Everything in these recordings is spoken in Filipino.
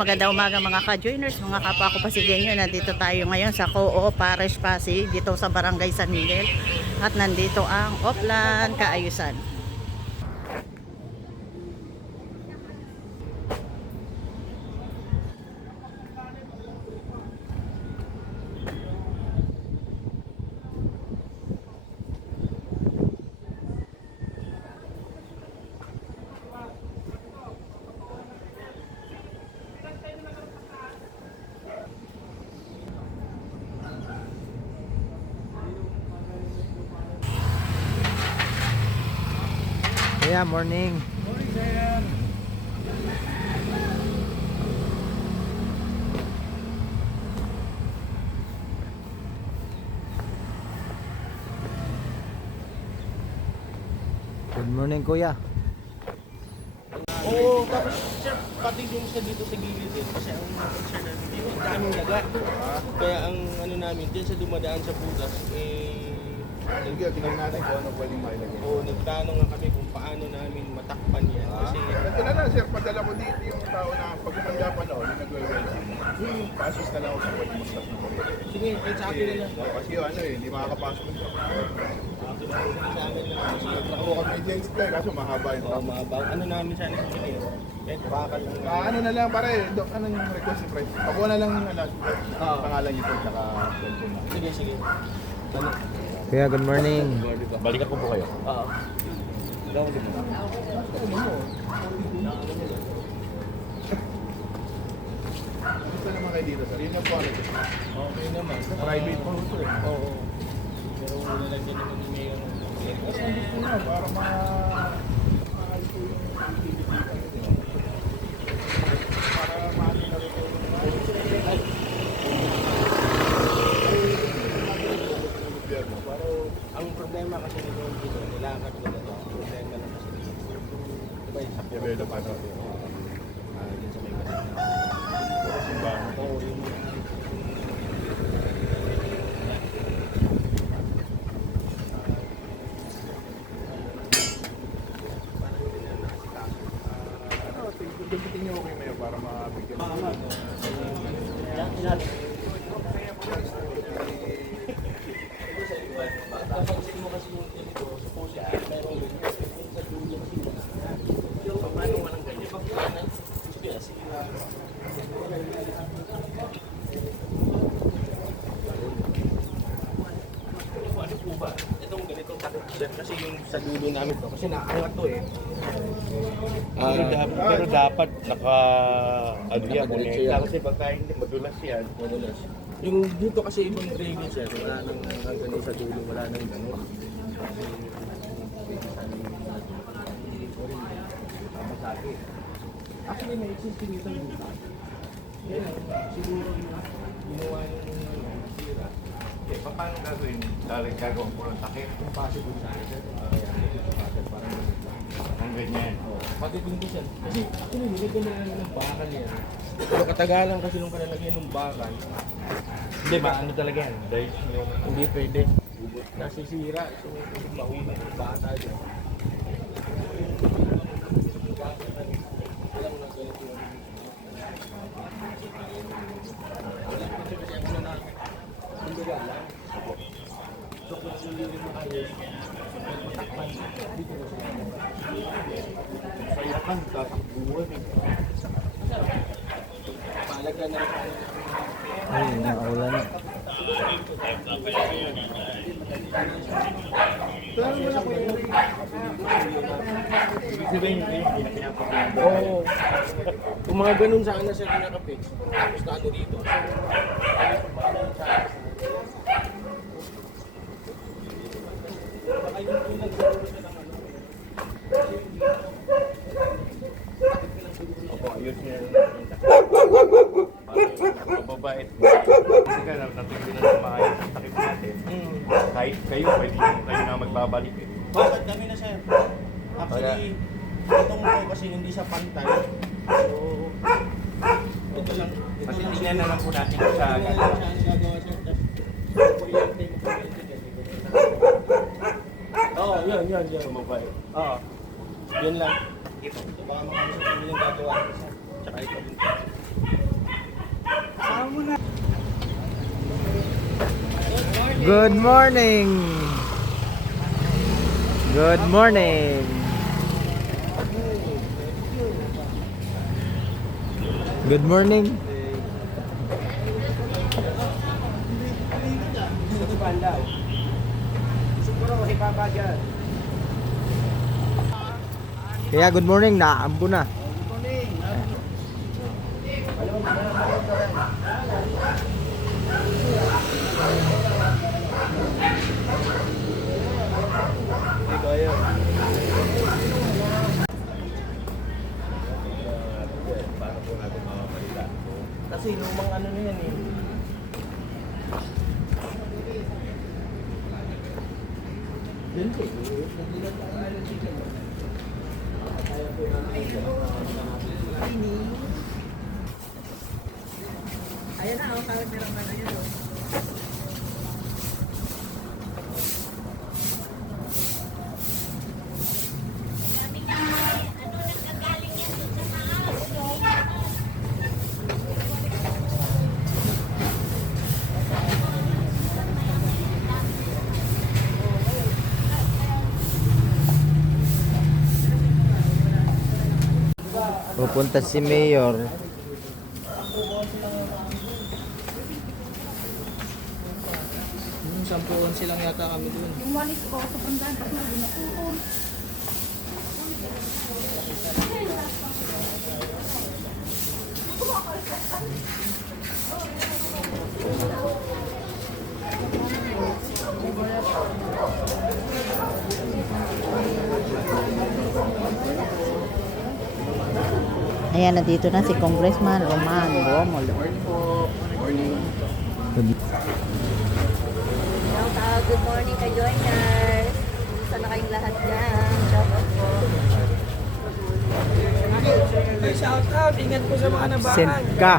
magandang umaga mga ka-joiners, mga kapwa ko Pasigenyo. Nandito tayo ngayon sa Co-op Parish Pasig, dito sa Barangay San Miguel. At nandito ang Oplan Kaayusan. Yeah, morning. Morning, sir. Good morning, kuya. Oo, tapos sir, pati din siya dito sa gilid din. Kasi ang concern namin dito, daming daga. Kaya ang ano namin, dyan sa dumadaan sa butas, Sige, tingnan natin kung ano pwedeng mailagay. nagplano nga kami kung paano namin matakpan yan. Kasi, Ito na lang, sir, padala ko dito yung tao na pag umanda pa noon, yung nag-welding. Pasos na lang ako sa pwede mag-stop na pwede. sige, kahit sa akin na lang. Kasi yung ano eh, hindi makakapasok yung truck. Sa amin na lang. Nakuha kami yung lens play, kaso mahaba yung Oo, truck. mabaw. Ano namin sana sa akin eh. Kahit bakal lang. Ano na lang, pare, ano yung request ni price? Pakuha na lang yung pangalan nito, tsaka cellphone na. Sige, sige. Ano? Kuya, good morning. Balikan ko po kayo. Oo. Gawin mo. Gusto naman kayo dito, sir. Yun yung quality. Okay naman. Private po ito eh. Oo. Pero nalagyan naman ni Mayor ng Kasi ang gusto nyo, para maayos po yung activity natin. Para maano na rin yung gobyerno. Para ang problema kasi nito dito, nilakad ko na to. Ang problema lang kasi dito. Diba yung sa develop ano. yun sa may kasi. Simbahan. Oo, yung Ano, tingin nyo okay mayo para mabigyan. napansin mo kasi yung dito, supposedly meron yun sa dulo kasi yung paano nga ng ganyan. Sige, sige lang. Ano po ba? Itong ganitong takot kasi yung sa dulo namin to, kasi nakaangat to eh. Pero dapat naka ano yan, Nakadiretso connecta yan. kasi pagka hindi madulas yan. Madulas. Yung dito kasi ibang grading sir, wala nang hanggang sa dulo, wala nang ganun. Actually, may existing dito yung buta. Yan, siguro ginawa yung sira. Eh, paano gagawin? Dahil gagawin po ng takip. Kung possible sa akin sir, parang ganito. Ang ganyan. Pati dito sir, kasi actually nilagyan na lang ng bakal yan. Pero katagalan kasi nung kalalagyan ng bakal, Hindi ba? Ano talaga yan? Dahil yung... hindi pwede. Nasisira. So, mauna yung bata dyan. Alam mo na ganito yung kasi ang una namin, hindi ka alam. So, kung hindi rin makayos, matakpan dito na siya. Saya kan, tatakbuhan eh. Paalaga na rin. Ay, naulan na. Ibig sabihin, hindi na pinapakulan. Oo. Kung mga ganun sana siya kinakapit, tapos na ano dito. Baka yung pinagsasabi siya ng ano. Opo, ayos yan. Mababait. Kasi ka, natignan na maayos ang takip natin. Kahit kayo, pwede kayo na magbabalik eh. Bakit kami na sir? Actually, itong mo kasi hindi sa pantay. So, ito lang. Ito Kasi lang tingnan na lang po natin sa Ito lang siya ang gagawa sir. Tapos, kuryente mo kuryente. Oo, yan. mababait. Oo. Yan lang. Ito baka makakasap kami yung gagawa ko sir. Tsaka ito. Good morning. Good morning. Good morning. Kaya good morning, naambo na. Kasi lumang ano na yan eh. Ayan na, oh, kawit meron ka na yun. Pupunta si Mayor. Sampuan silang yata kami dun. Ayan, nandito na si Congressman Roman Romulo. Good morning ka joiners. Kumusta na kayong lahat dyan? Shout out po. Shout out, ingat po sa mga Absent nabahan. ka.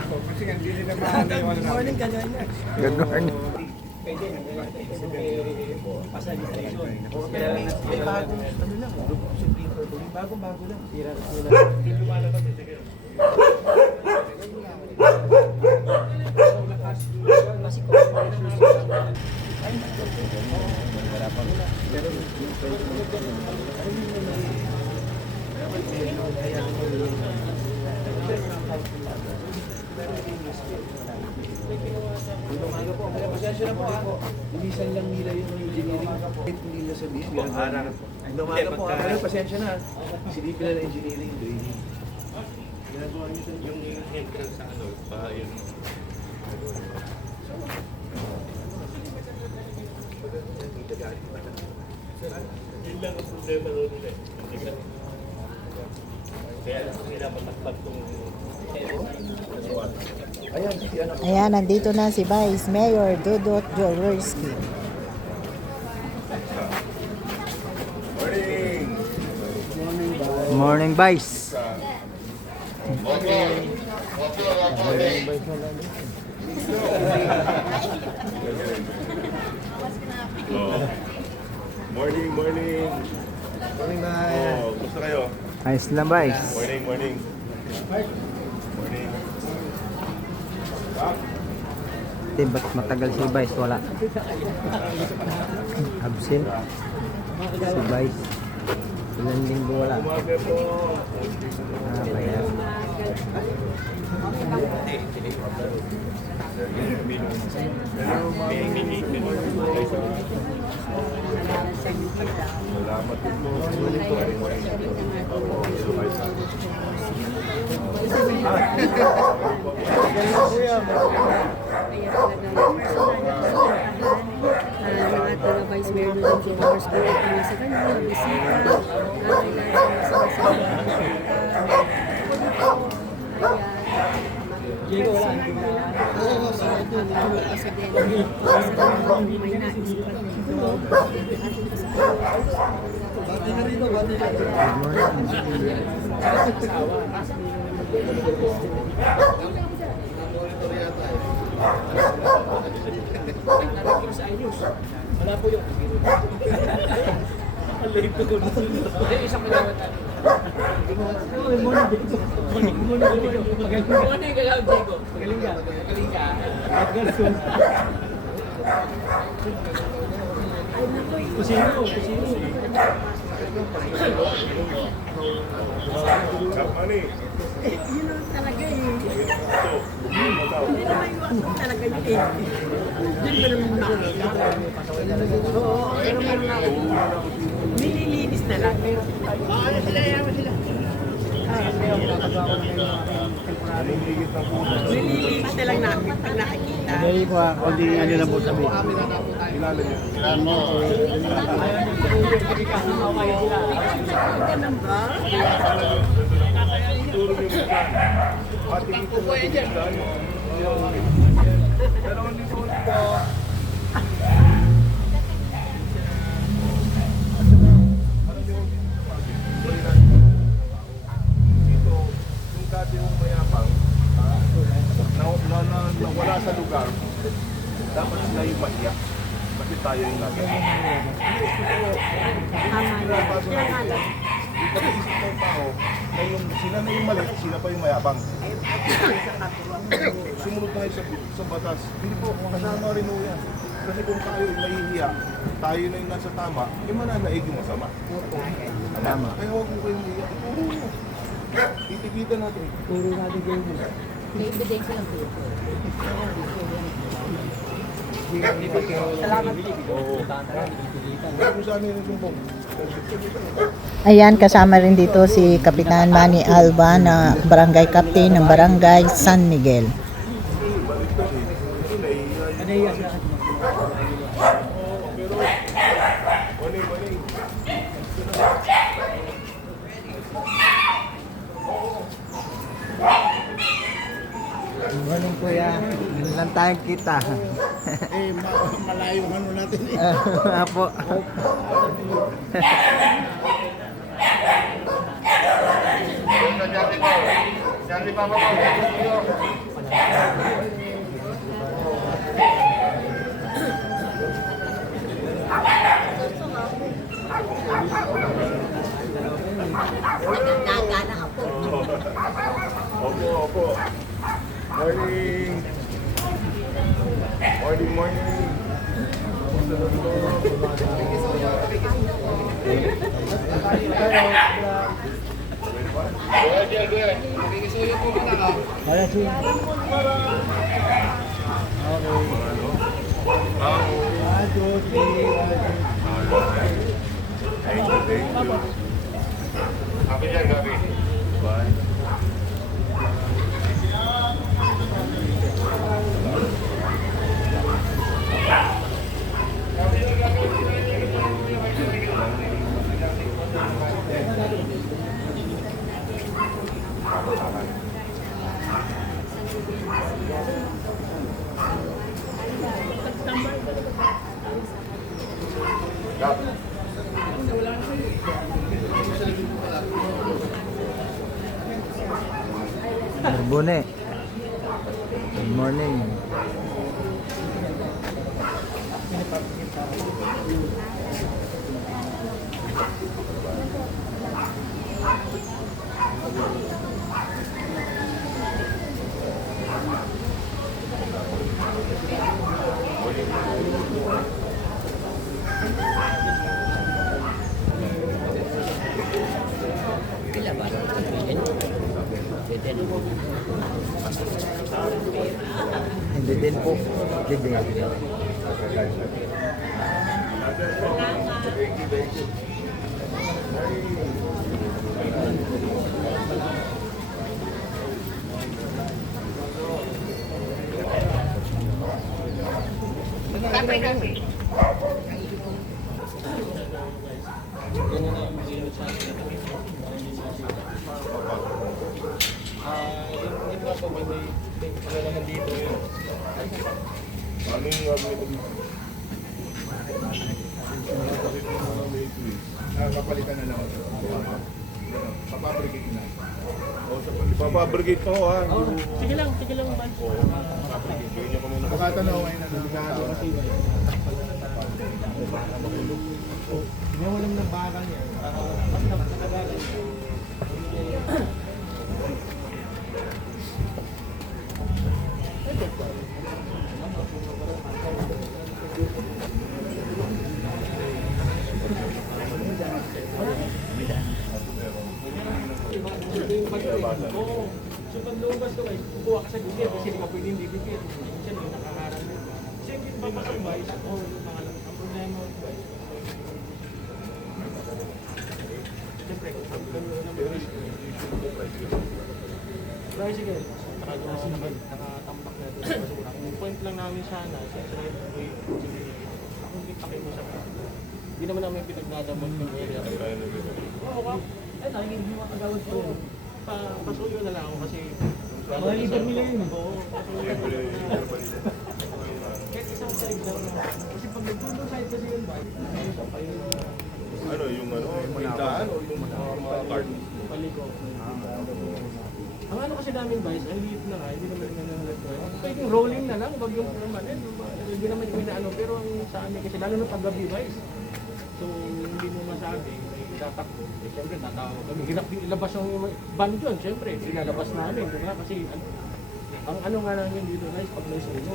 Good morning ka joiners. Good morning. May bagong ano lang, Supreme Court. Bagong-bago lang. Pasensya na po ako. Bilisan lang nila yung engineering. Kahit hindi nila sabihin. Lumaga po ako. Pasensya na. Silipin na ng engineering. Ginagawa niyo sa Yung entrance sa ano, yun. Yun lang ang problema doon nila. Kaya sila matakpat kung Ayan, si anak. Ayan, nandito na si Vice Mayor Dudut Jaworski. Morning, Vice. Morning, morning. Morning na. Oh, gusto kayo? Ayos na, Vice. Morning, morning. Morning. Ba't matagal si Vice? Wala. Absent. Si Vice. Ilang linggo wala. Umaga po. Kaya. Salamat po. Lahat ng Vice Mayor doon yung Flowers ko na sa kanya, bisita, kailangan sa Diego, wala. may naisipan ko. Bati na rin, bati na rin. Wala po yun. Ang late ko. Isang pinawatan. Talaga eh. Hindi naman iwasan talaga yun eh. Diyan ba naman makakita? Oo, pero meron nga ako. Nililinis na lang. Nililinis na lang namin pag nakikita. Hindi po, kundi ano lang po sabi. Ganun ba? Dito, yung dati yung mayabang, nawala sa lugar, dapat sila yung mahiya. Kasi tayo yung nasa. Tama yan. Kaya nga lang. Pag-iisip ng tao, na yung, sila na yung mali, sila pa yung mayabang. Sumunod tayo sa batas. Hindi po, kasama rin po yan. Kasi kung tayo ay mahihiya, tayo na yung nasa tama, mananaig yung masama. Tama. Kaya huwag mo kayong hiya. Ituro mo. Itikita natin. May ebidensya lang po. Kaya kung saan yung sumbong. Ayan, kasama rin dito si Kapitan Manny Alba na barangay captain ng barangay San Miguel. Good morning kuya. Ganun lang tayong kita. Malayo ano natin eh. Apo. Opo. Morning. Morning. Bye. Bune. Good morning. Hindi din po. Hindi din. Kapalitan na lang. Papabrigate na. Papabrigate ko ha. Sige lang, ba? Nakatanaw ngayon na nagkakaroon kasi. Hindi mo lang ng bakal niya. So pag lumabas ko guys, kukuha ka sa gilid kasi hindi ka pwedeng didikit. Minsan yung nakaharap din. Kasi yung papasok guys, o yung pangalan, ang problema guys. Siyempre, kung gano'n naman guys. Tricycle, nakatambak na ito sa basura. Ang point lang namin sana, siyempre, kung di pakiusap ka. Hindi naman namin pinagnadamot yung area. Oo, ka. Eh, hindi mo kagawad ko. Pasuyo na lang ako kasi mga liber nila yun. Oo, pasuyo na lang. Kahit isang side lang na. Kasi pag nagtulong side kasi yun ba? Ano, yung pintahan o yung mga card? Paliko. Ang ano kasi namin guys, ang liit na nga, hindi naman nanahalat ko. Pwedeng rolling na lang, wag yung permanent. Hindi naman yung inaano, pero ang sa amin kasi lalo na paggabi guys. So, hindi mo masabi. Tatakbo. Eh, siyempre, tatawag kami. Hirap din ilabas yung van dyan. Siyempre, ilalabas namin. Diba? Kasi, ang ano nga namin dito guys, pag may suno.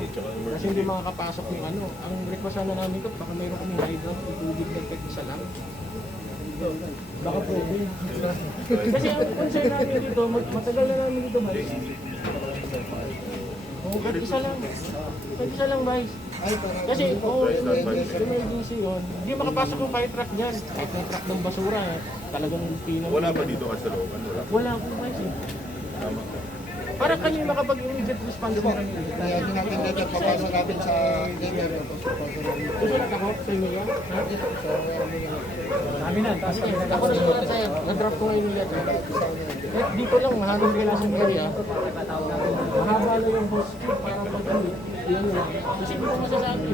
Kasi hindi makakapasok yung ano. Ang request na namin ko, baka mayroon kaming hydrant, yung tubig ng isa lang. Baka pwede. Kasi ang concern namin dito, matagal na namin dito guys. Kahit isa lang. Kahit isa lang guys. Kasi emergency yun. Hindi makapasok yung fire truck dyan. Kahit yung truck ng basura, talagang pinang... Wala ba dito ka sa loob? Wala akong guys eh. Para kami makapag-immediate response mo. Kaya hindi natin dito papasok natin sa leader. Susulat ako sa inyo yan? Ha? Kami na. Ako nasulat sa'yo. Nag-drop ko ngayon yung letter. Kahit dito lang, mahabang relasyon area. Mahaba lang yung host street para pag-uwi. Yan lang. Kasi hindi ko masasabi.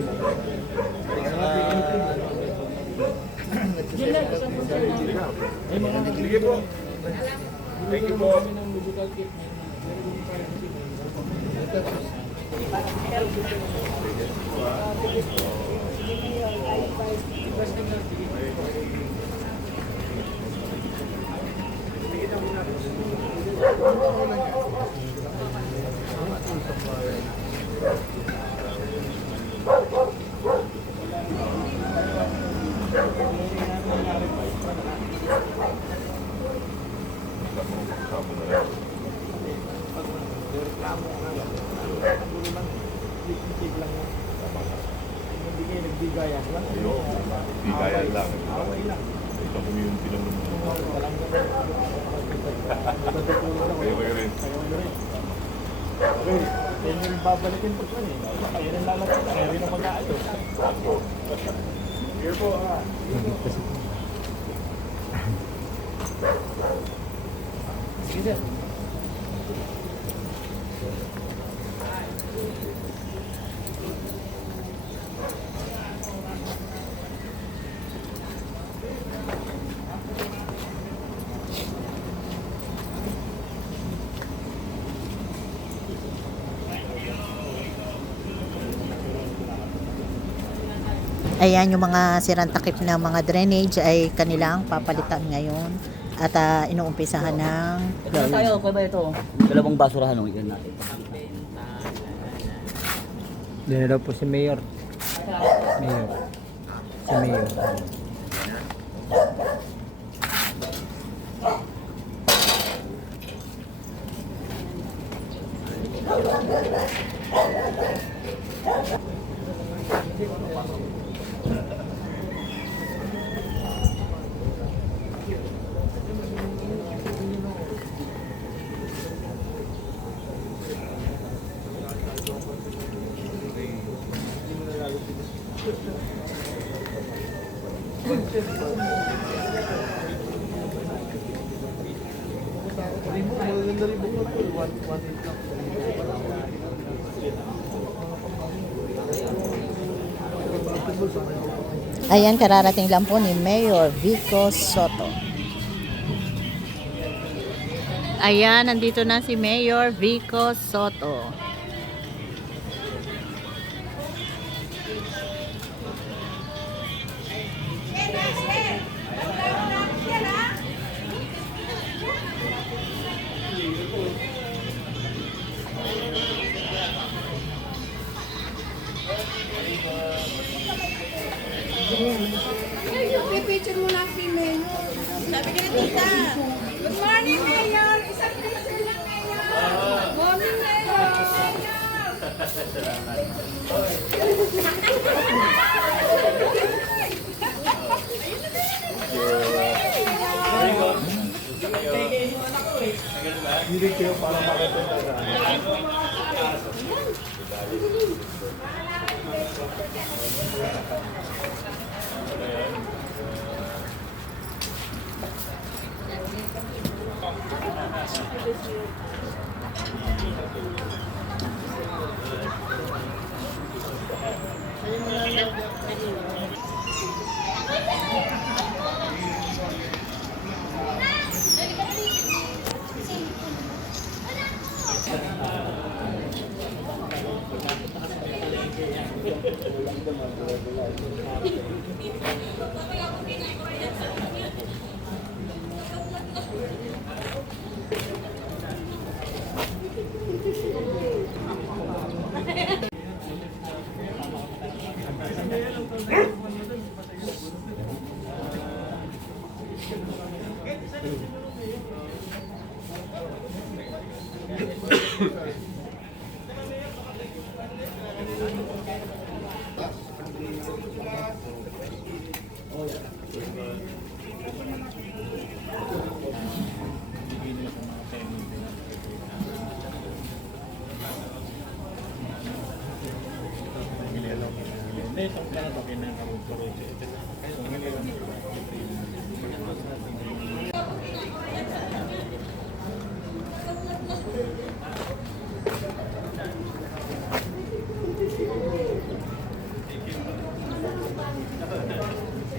Yun lang, isang concern namin. Ay mga... Sige po. Thank you po. ng medical kit. Bigayan lang. Bigayan lang. Ito community lang naman. Kayo rin. Okay, yan yung babalikin po siya eh. Kaya rin lalapit, kaya rin ang mag-aayos. Here po. Sige sir. Ayan, yung mga sirang takip na mga drainage ay kanilang papalitan ngayon at inuumpisahan ng Ito tayo, kaya ba ito? Dalawang basurahan, no? Yan natin. Diyan daw po si Mayor. Mayor. Si Mayor. Ayan, kararating lang po ni Mayor Vico Soto. Ayan, nandito na si Mayor Vico Soto. tita. Good morning, Mayor. Isang picture lang, Mayor. Morning, Mayor. Hindi kayo para makapunta sa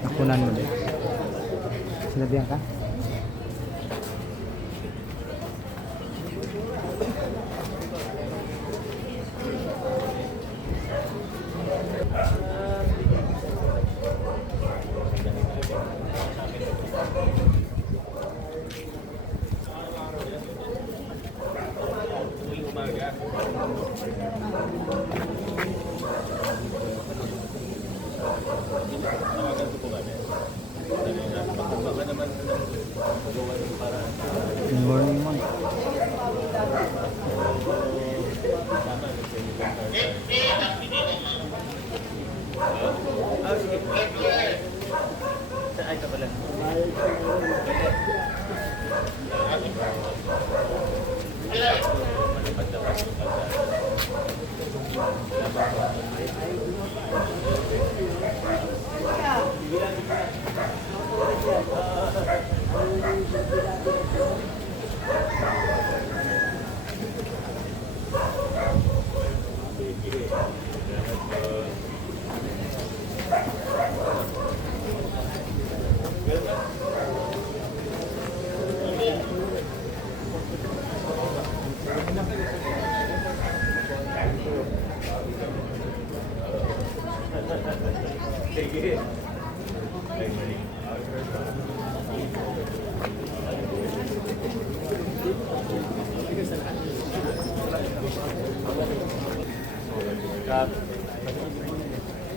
Nakunan mo din. Sinabihan ka? Good morning, ma'am.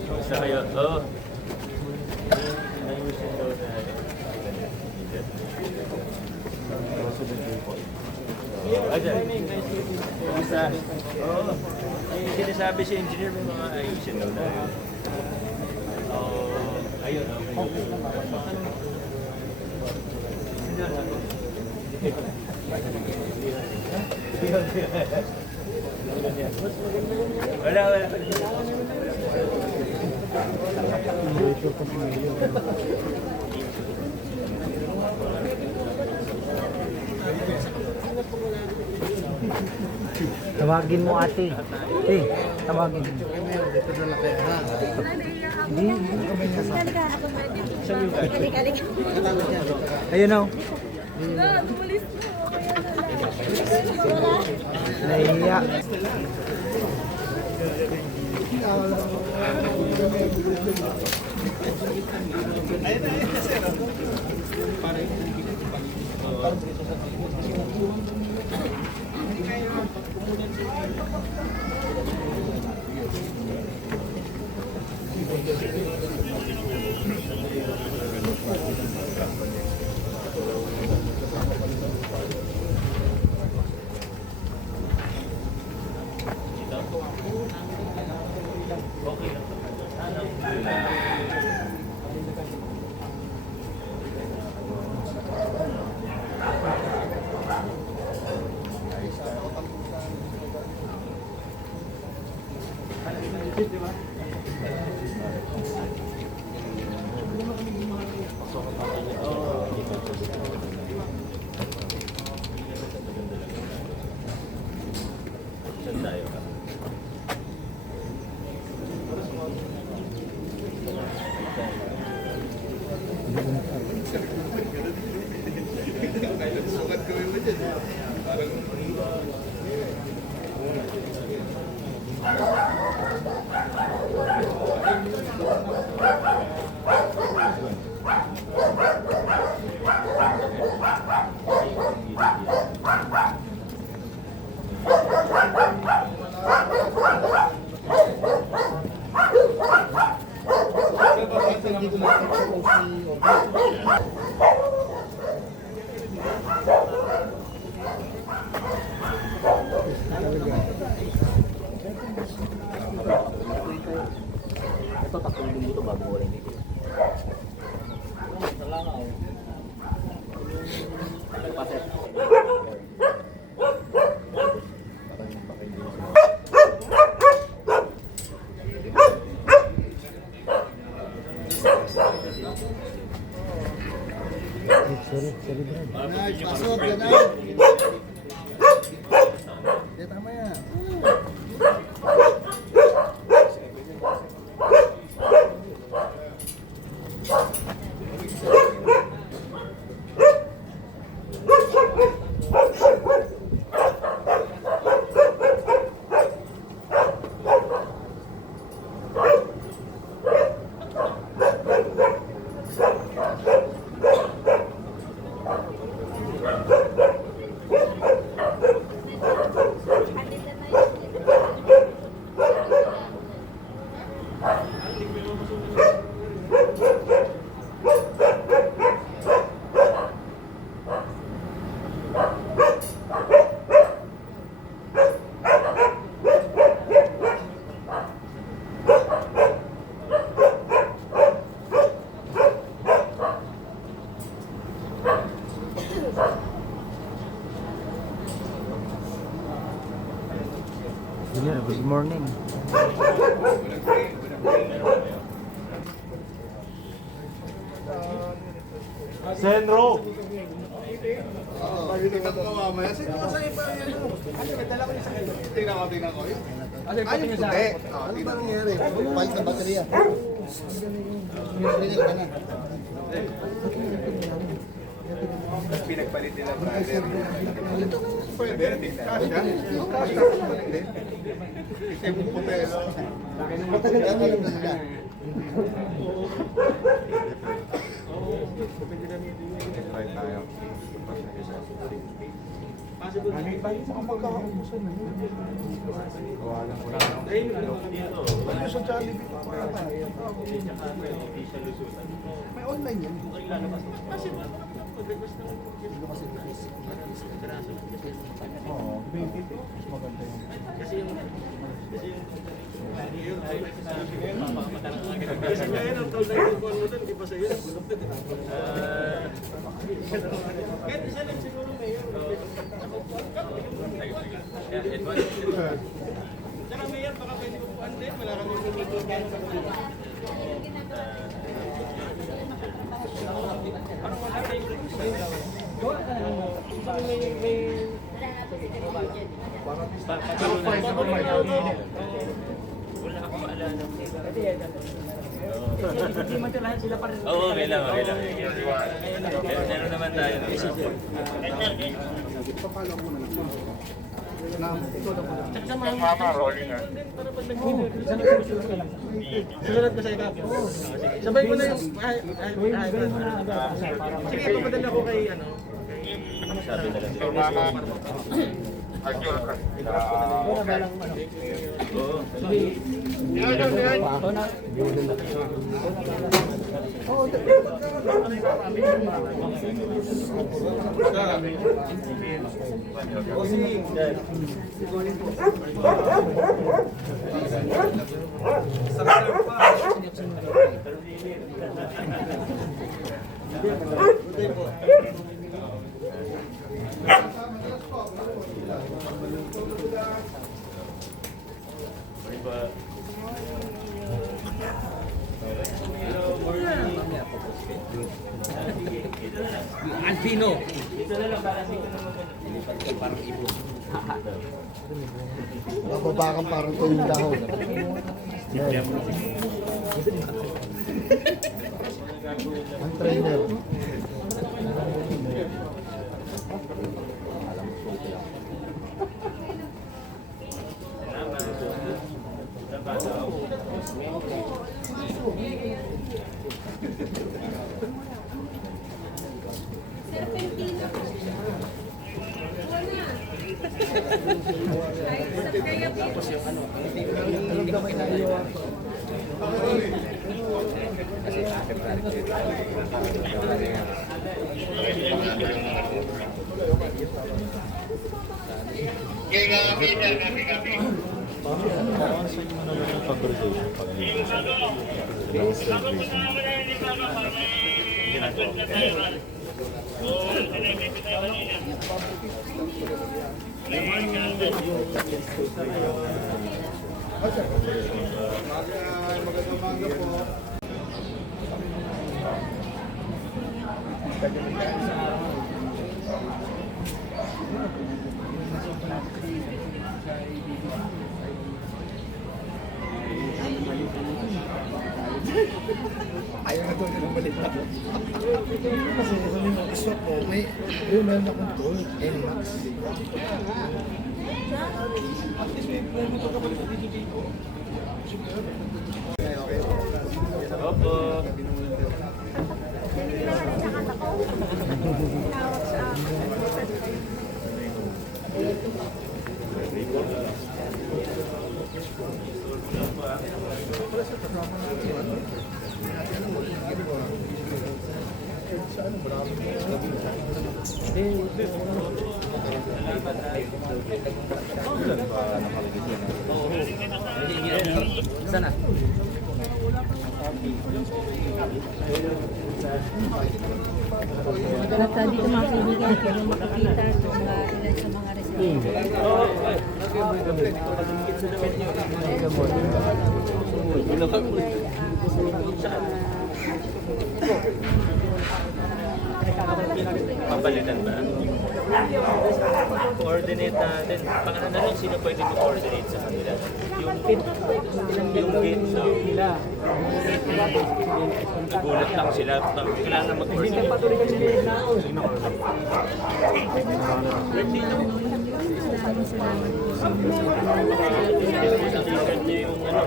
Basta kayo, oh. Ayan. Basta, oo. Yung sinasabi si engineer, may mga ayusin daw na yun. Ayun, wala. Tawagin mo ate. Tawagin mo. Ayun o. Nahiya. Ito, tatlong linggo to bago wala dito. Sorry, Brad. Nice, pasok, ganun. Tama yan. Good morning. Senro! Tingnan ko. Ay, yung puti. Ano ba nangyari? Palit ng baterya. Pinil ka na. Pinagpalit nila brother. Pwede. Kasya. Yung kasya. Kasi yung puti. Matagal ka lang nila. Try tayo. May online yan. Oo, 20 mas maganda yun. Kasi ngayon ang tawag na yung kuwan mo doon, di ba sa'yo? Kahit isa lang siguro mayor. Saka mayor, baka pwede upuan din. Wala kami kumitugan. Anong wala kayo breakfast? Gawa ka na mo. Wala akong maalala. Hindi man lahat sila pa rin. Oo, okay lang. Meron naman tayo. Papalo mo na lang. Mama, rolling na. Para pag nag-winner, susunod ko sa ikaw. Sabay ko na yung... Sige, papadala ko kay ano. Sabi na lang. Oo. Alpino. Mababakan parang ito yung dahon. Ang trainer. Magandang umaga po. Ayaw na doon ng balita. Kasi sabi mo, swap mo, may meron akong tool, NMAX. At least may mo ka balik dito dito. Opo. Sana. At dito mga kaibigan, kung makikita kung ilan sa mga residente. Papalitan ba? Coordinate natin. Pangalan na lang, sino pwede mag-coordinate sa kanila? Yung gate na nagulat lang sila. Kailangan mag-coordinate. Yung ano,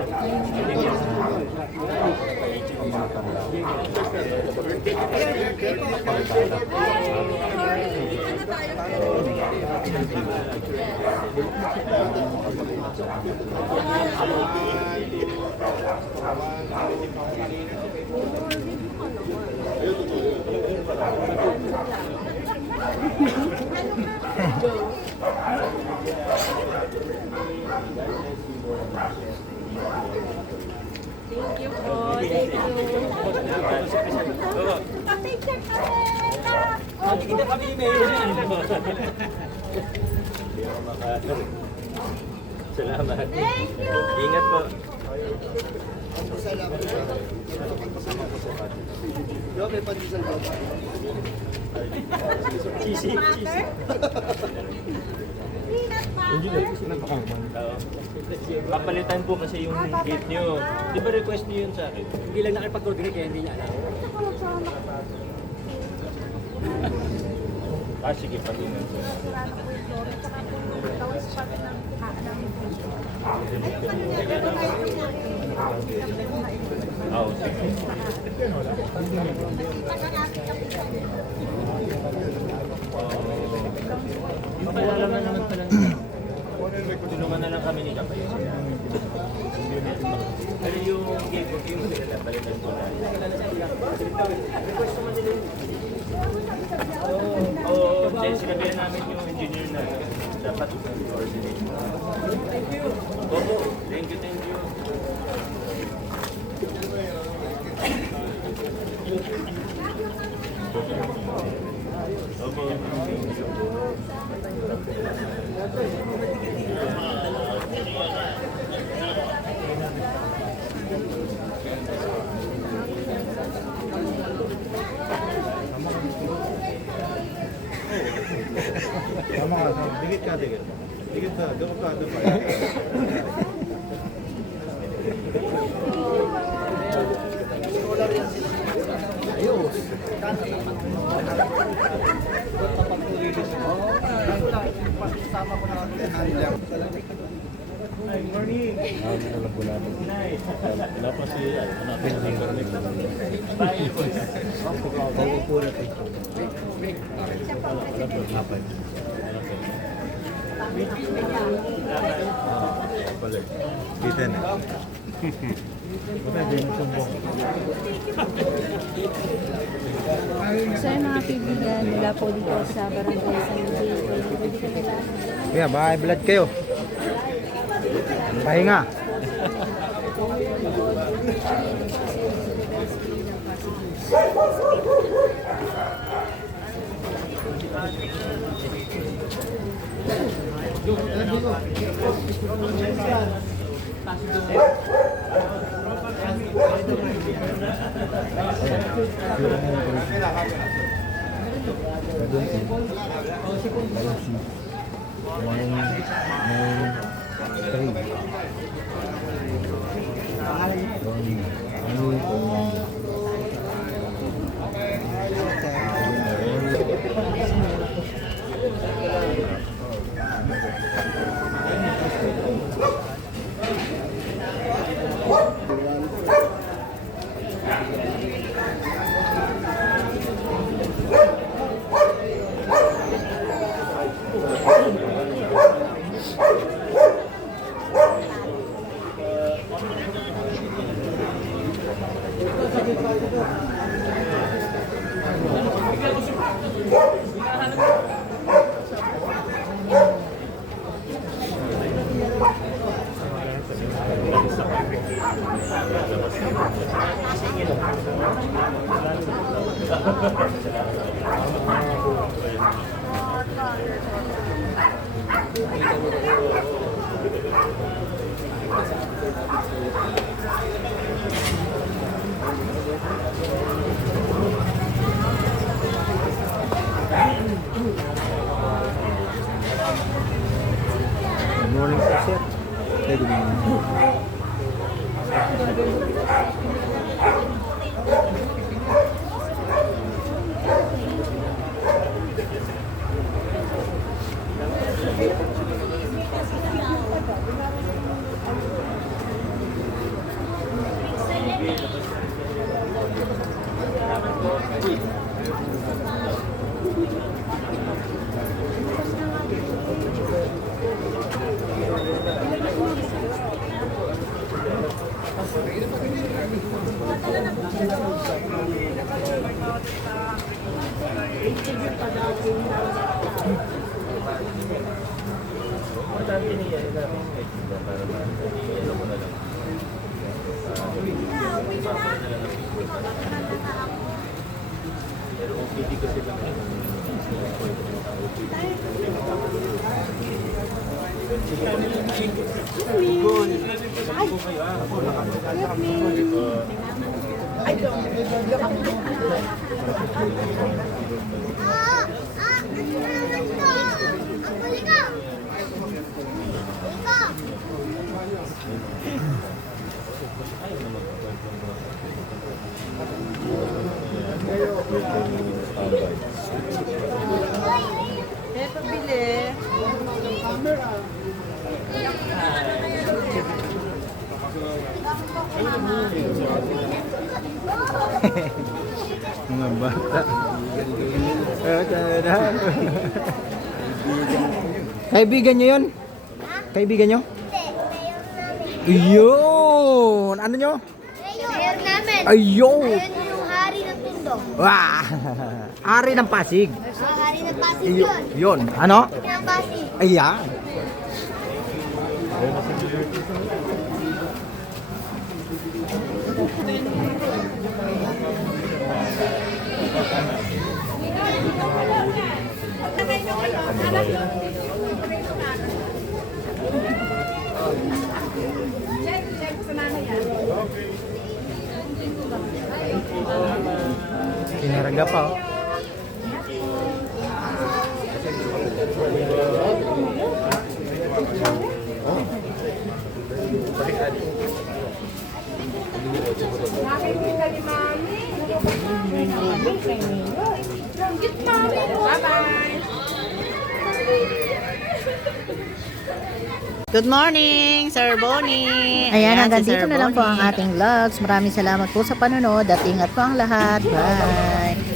Thank you po. Thank you. Kita kami ni Mayor niya. Salamat. Thank you. Ingat po. Yo, may pandesal ba? Cheesy. Peanut butter. Papalitan po kasi yung gate nyo. Di ba request nyo yun sa akin? Hindi lang nakipag-coordinate kaya hindi niya alam. Sige, patingin ko. Sige. Papalalaman naman pala. Tulungan na lang kami ni Kapay. Pero yung gate ko, yung sila, balikan ko na. Request naman nila yung then sinabihan namin yung engineer na dapat coordinate. Thank you. Opo, thank you, thank you. Opo. क्या देगा लेकिन दो का दो Kita na. So yung mga kaibigan nila po dito sa Barangay San Miguel, pwede ka nila. Kaya baka blood kayo. Pahinga. Good morning po, sir. Hey, good morning. Ito bili. Mga bata. Kaibigan nyo yun? Kaibigan nyo? Ayun! Ano nyo? Mayor namin. Ayun! Ayun yung hari ng Tundo. Wah! Ari ng Pasig. Hari ng Pasig Ayun. yun. Yun. Ano? Ng Pasig. Ayan. Kinaraga pa. Oh. talaga ni Mami. Cute, Mami. Bye-bye. Good morning, Sir Bonnie. Ayan, hanggang si dito Sir na lang po ang Bonnie. ating vlogs. Maraming salamat po sa panonood at ingat po ang lahat. Bye!